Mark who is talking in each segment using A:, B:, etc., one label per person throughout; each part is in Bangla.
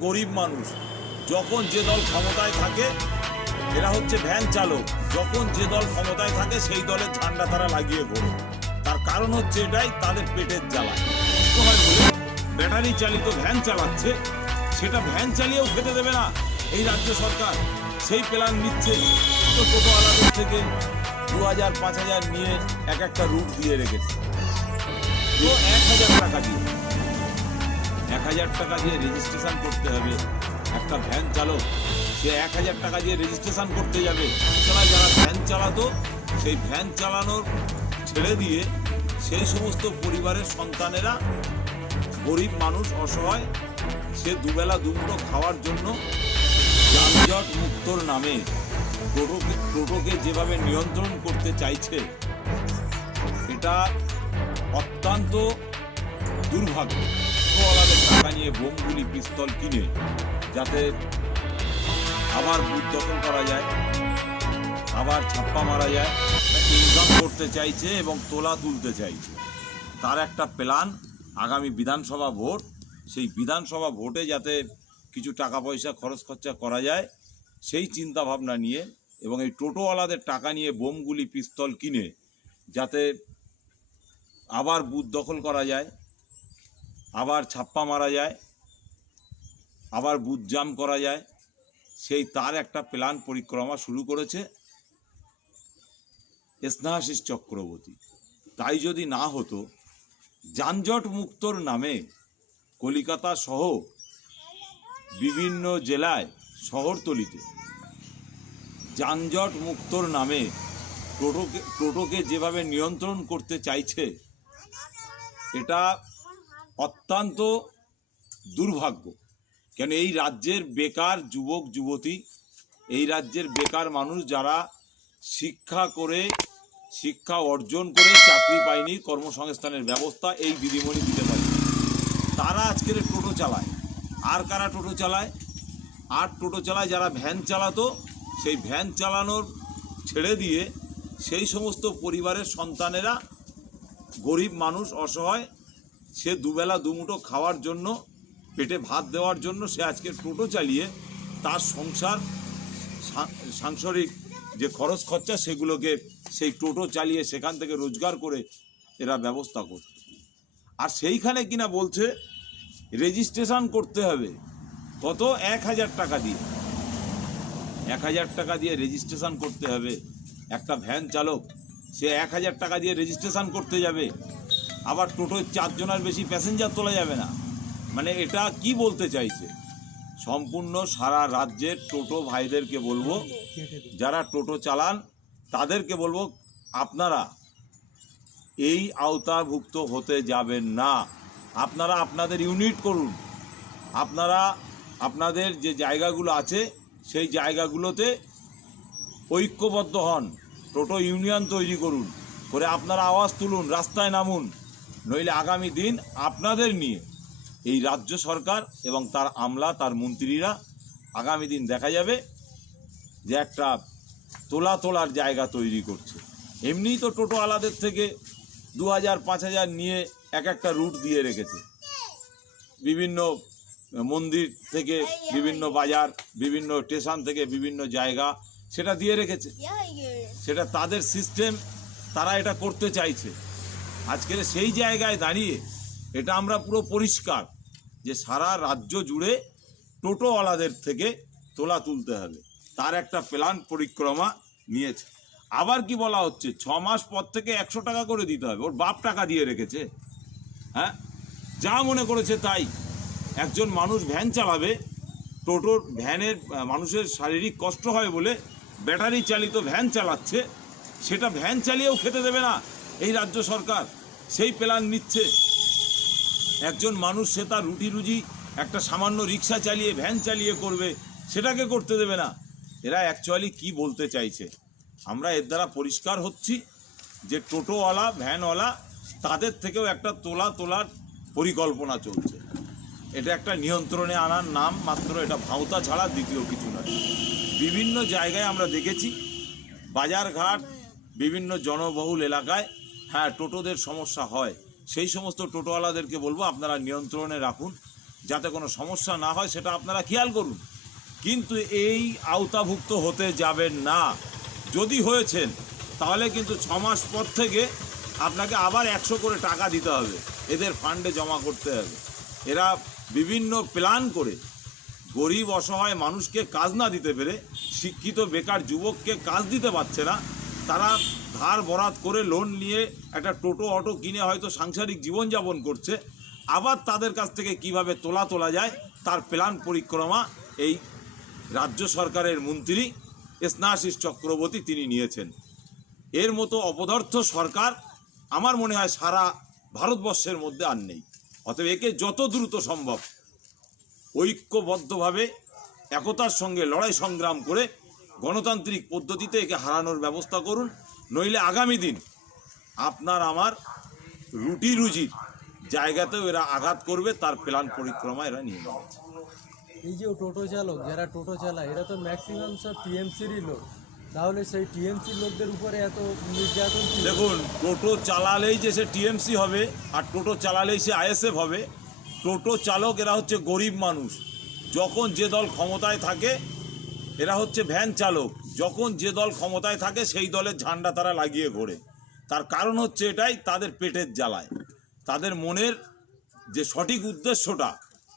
A: গরিব মানুষ। যখন যে দল ক্ষমতায় থাকে, এরা হচ্ছে ভ্যান চালক। যখন যে দল ক্ষমতায় থাকে, সেই দলের ঝান্ডা তারা লাগিয়ে ঘোরে। তার কারণ হচ্ছে এটাই, তাদের পেটের জ্বালা। ব্যাটারি চালিত ভ্যান চালাচ্ছে, সেটা ভ্যান চালিয়েও খেতে দেবে না এই রাজ্য সরকার। সেই প্ল্যান নিচ্ছে টোটোওয়ালাদের থেকে দু হাজার পাঁচ হাজার নিয়ে এক একটা রুট দিয়ে রেখেছে। তো এক হাজার টাকা দিয়ে। এক হাজার টাকা দিয়ে রেজিস্ট্রেশন করতে হবে। একটা ভ্যান চালক, সে এক হাজার টাকা দিয়ে রেজিস্ট্রেশন করতে যাবে। সুতরাং যারা ভ্যান চালাতো, সেই ভ্যান চালানোর ছেড়ে দিয়ে সেই সমস্ত পরিবারের সন্তানেরা গরিব মানুষ, অসহায়, সে দুবেলা দুমুটো খাওয়ার জন্য যানজট মুক্তর নামে টোটোকে টোটোকে যেভাবে নিয়ন্ত্রণ করতে চাইছে, এটা অত্যন্ত দুর্ভাগ্য। টোটোওয়ালাদের টাকা নিয়ে বোমগুলি পিস্তল কিনে যাতে আবার বুথ দখল করা যায়, আবার ছাপ্পা মারা যায় ইনকাম করতে চাইছে এবং তোলা তুলতে চাইছে। তার একটা প্ল্যান, আগামী বিধানসভা ভোট, সেই বিধানসভা ভোটে যাতে কিছু টাকা পয়সা খরচ খরচা করা যায়, সেই চিন্তা ভাবনা নিয়ে এবং এই টোটোওয়ালাদের টাকা নিয়ে বোমগুলি পিস্তল কিনে যাতে আবার বুথ দখল করা যায় আবার ছাপ্পা মারা যায়, আবার বুথ জাম করা যায়। সেই তার একটা প্ল্যান পরিক্রমা শুরু করেছে স্নেহাশিস চক্রবর্তী। তাই যদি না হতো, যানজট মুক্তর নামে কলিকাতা সহ বিভিন্ন জেলায় শহরতলিতে যানজট মুক্তর নামে টোটোকে টোটোকে যেভাবে নিয়ন্ত্রণ করতে চাইছে, এটা অত্যন্ত দুর্ভাগ্য। কেন এই রাজ্যের বেকার যুবক, যুবতী, এই রাজ্যের বেকার মানুষ যারা শিক্ষা করে, শিক্ষা অর্জন করে চাকরি পায়নি, কর্মসংস্থানের ব্যবস্থা এই দিদিমণি দিতে পারে। তারা আজকের টোটো চালায়। আর কারা টোটো চালায়? আর টোটো চালায় যারা ভ্যান চালাতো, সেই ভ্যান চালানোর ছেড়ে দিয়ে সেই সমস্ত পরিবারের সন্তানেরা গরিব মানুষ, অসহায় সে দুবেলা দুমুঠো খাওয়ার জন্য, পেটে ভাত দেওয়ার জন্য সে আজকে টোটো চালিয়ে তার সংসার সাংসারিক যে খরচ খরচা সেগুলোকে সেই টোটো চালিয়ে সেখান থেকে রোজগার করে এরা ব্যবস্থা করত আর সেইখানে কিনা বলছে, রেজিস্ট্রেশন করতে হবে, কত? এক হাজার টাকা দিয়ে। এক হাজার টাকা দিয়ে রেজিস্ট্রেশন করতে হবে। একটা ভ্যান চালক, সে এক হাজার টাকা দিয়ে রেজিস্ট্রেশন করতে যাবে। আবার টোটোয় চারজনের বেশি প্যাসেঞ্জার তোলা যাবে না। মানে এটা কি বলতে চাইছে? সম্পূর্ণ সারা রাজ্যের টোটো ভাইদেরকে বলব, যারা টোটো চালান, তাদেরকে বলব, আপনারা এই আওতাভুক্ত হতে যাবেন না। আপনারা আপনাদের ইউনিট করুন। আপনারা আপনাদের যে জায়গাগুলো আছে, সেই জায়গাগুলোতে ঐক্যবদ্ধ হন। টোটো ইউনিয়ন তৈরি করুন। করে আপনারা আওয়াজ তুলুন, রাস্তায় নামুন। নইলে আগামী দিন আপনাদের নিয়ে এই রাজ্য সরকার এবং তার আমলা তার মন্ত্রীরা আগামী দিন দেখা যাবে যে একটা তোলা তোলার জায়গা তৈরি করছে। এমনিই তো টোটোওয়ালাদের থেকে দু হাজার পাঁচ হাজার নিয়ে এক একটা রুট দিয়ে রেখেছে। বিভিন্ন মন্দির থেকে বিভিন্ন বাজার বিভিন্ন স্টেশন থেকে বিভিন্ন জায়গা সেটা দিয়ে রেখেছে। সেটা তাদের সিস্টেম তারা এটা করতে চাইছে। আজকের সেই জায়গায় দাঁড়িয়ে এটা আমরা পুরো পরিষ্কার যে সারা রাজ্য জুড়ে টোটোওয়ালাদের থেকে তোলা তুলতে হবে। তার একটা প্ল্যান পরিক্রমা নিয়েছে। আবার কি বলা হচ্ছে? ছ মাস পর থেকে একশো টাকা করে দিতে হবে। ওর বাপ টাকা দিয়ে রেখেছে। হ্যাঁ? যা মনে করেছে তাই। একজন মানুষ ভ্যান চালাবে, টোটোর ভ্যানের মানুষের শারীরিক কষ্ট হয় বলে ব্যাটারি চালিত ভ্যান চালাচ্ছে। সেটা ভ্যান চালিয়েও খেতে দেবে না এই রাজ্য সরকার। সেই প্ল্যান নিচ্ছে। একজন মানুষ সে তার রুটি রুজি একটা সামান্য রিক্সা চালিয়ে, ভ্যান চালিয়ে করবে, সেটাকে করতে দেবে না। এরা অ্যাকচুয়ালি কি বলতে চাইছে? আমরা এর দ্বারা পরিষ্কার হচ্ছি যে টোটোওয়ালা, ভ্যানওয়ালা, তাদের থেকেও একটা তোলা তোলার পরিকল্পনা চলছে। এটা একটা নিয়ন্ত্রণে আনার নাম, মাত্র এটা ভাওতা ছাড়া দ্বিতীয় কিছু নয় বিভিন্ন জায়গায় আমরা দেখেছি, বাজারঘাট, বিভিন্ন জনবহুল এলাকায় হ্যাঁ টোটোদের সমস্যা হয়। সেই সমস্ত টোটোওয়ালাদেরকে বলব আপনারা নিয়ন্ত্রণে রাখুন। যাতে কোনো সমস্যা না হয়, সেটা আপনারা খেয়াল করুন। কিন্তু এই আওতাভুক্ত হতে যাবেন না। যদি হয়েছেন, তাহলে কিন্তু ছ মাস পর থেকে আপনাকে আবার একশো করে টাকা দিতে হবে। এদের ফান্ডে জমা করতে হবে। এরা বিভিন্ন প্ল্যান করে গরিব, অসহায় মানুষকে কাজ না দিতে পেরে শিক্ষিত, বেকার যুবককে কাজ দিতে পারছে না। তারা ধার বরাত করে লোন নিয়ে একটা টোটো, অটো কিনে হয়তো সাংসারিক জীবনযাপন করছে। আবার তাদের কাছ থেকে কীভাবে তোলা তোলা যায়, তার প্ল্যান পরিক্রমা এই রাজ্য সরকারের মন্ত্রী স্নাশিস চক্রবর্তী তিনি নিয়েছেন। এর মতো অপদার্থ সরকার আমার মনে হয় সারা ভারতবর্ষের মধ্যে আর নেই। অতএব একে যত দ্রুত সম্ভব ঐক্যবদ্ধভাবে একতার সঙ্গে লড়াই সংগ্রাম করে গণতান্ত্রিক পদ্ধতিতে একে হারানোর ব্যবস্থা করুন নইলে আগামী দিন আপনার আমার রুটি রুজির জায়গাতেও এরা আঘাত করবে তার প্ল্যান পরিক্রমা এরা নিয়ে নিয়েছে
B: এই যে টোটো চালক যারা টোটো চালায় এরা তো ম্যাক্সিমাম সব টিএমসিরই লোক। তাহলে সেই টিএমসি লোকদের উপরে এত নির্যাতন
A: দেখুন টোটো চালালেই যে সে টিএমসি হবে আর টোটো চালালেই সে আইএসএফ হবে। টোটো চালক এরা হচ্ছে গরিব মানুষ। যখন যে দল ক্ষমতায় থাকে এরা হচ্ছে ভ্যান চালক। যখন যে দল ক্ষমতায় থাকে, সেই দলের ঝান্ডা তারা লাগিয়ে ঘোরে। তার কারণ হচ্ছে এটাই, তাদের পেটের জ্বালায়। তাদের মনের যে সঠিক উদ্দেশ্যটা,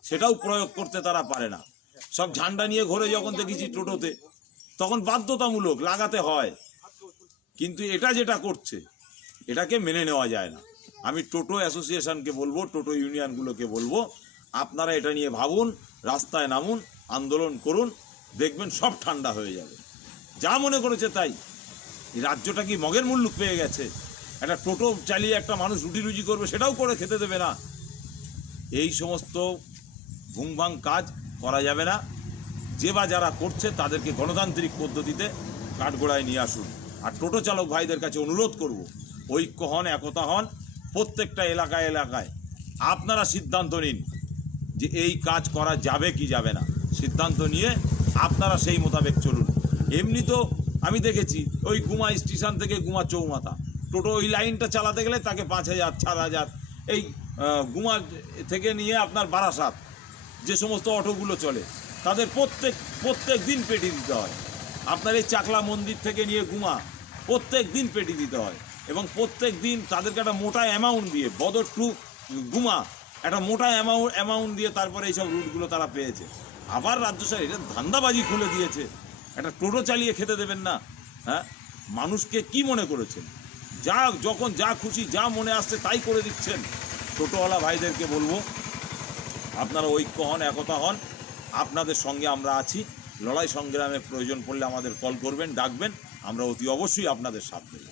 A: সেটাও প্রয়োগ করতে তারা পারে না। সব ঝান্ডা নিয়ে ঘোরে যখন দেখেছি টোটোতে, তখন বাধ্যতামূলক লাগাতে হয়। কিন্তু এটা যেটা করছে, এটাকে মেনে নেওয়া যায় না। আমি টোটো অ্যাসোসিয়েশনকে বলব, টোটো ইউনিয়নগুলোকে বলব, আপনারা এটা নিয়ে ভাবুন, রাস্তায় নামুন, আন্দোলন করুন দেখবেন সব ঠান্ডা হয়ে যাবে। যা মনে করেছে তাই। রাজ্যটা কি মগের মূল্য পেয়ে গেছে? একটা টোটো চালিয়ে একটা মানুষ রুটি রুজি করবে, সেটাও করে খেতে দেবে না। এই সমস্ত ভুংভাং কাজ করা যাবে না। যে বা যারা করছে, তাদেরকে গণতান্ত্রিক পদ্ধতিতে কাঠগোড়ায় নিয়ে আসুন। আর টোটো চালক ভাইদের কাছে অনুরোধ করব, ঐক্য হন, একতা হন, প্রত্যেকটা এলাকায় এলাকায়। আপনারা সিদ্ধান্ত নিন যে এই কাজ করা যাবে কি যাবে না। সিদ্ধান্ত নিয়ে আপনারা সেই মোতাবেক চলুন। এমনি তো আমি দেখেছি, ওই গুমা স্টেশন থেকে গুমা চৌমাথা। টোটো ওই লাইনটা চালাতে গেলে তাকে পাঁচ হাজার, চার হাজার, এই গুমা থেকে নিয়ে আপনার বারাসাত, যে সমস্ত অটোগুলো চলে, তাদের প্রত্যেক প্রত্যেক দিন পেটি দিতে হয়। আপনার এই চাকলা মন্দির থেকে নিয়ে গুমা প্রত্যেক দিন পেটি দিতে হয়। এবং প্রত্যেক দিন তাদেরকে একটা মোটা অ্যামাউন্ট দিয়ে, বদর টু গুমা একটা মোটা অ্যামাউন্ট অ্যামাউন্ট দিয়ে তারপরে এইসব রুটগুলো তারা পেয়েছে। আবার রাজ্য সরকার এটা ধান্দাবাজি খুলে দিয়েছে। একটা টোটো চালিয়ে খেতে দেবেন না হ্যাঁ? মানুষকে কি মনে করেছেন? যা, যখন যা খুশি, যা মনে আসছে তাই করে দিচ্ছেন। টোটোওয়ালা ভাইদেরকে বলব, আপনারা ঐক্য হন, একতা হন। আপনাদের সঙ্গে আমরা আছি। লড়াই সংগ্রামে প্রয়োজন পড়লে আমাদের কল করবেন, ডাকবেন। আমরা অতি অবশ্যই আপনাদের সাথ দেব.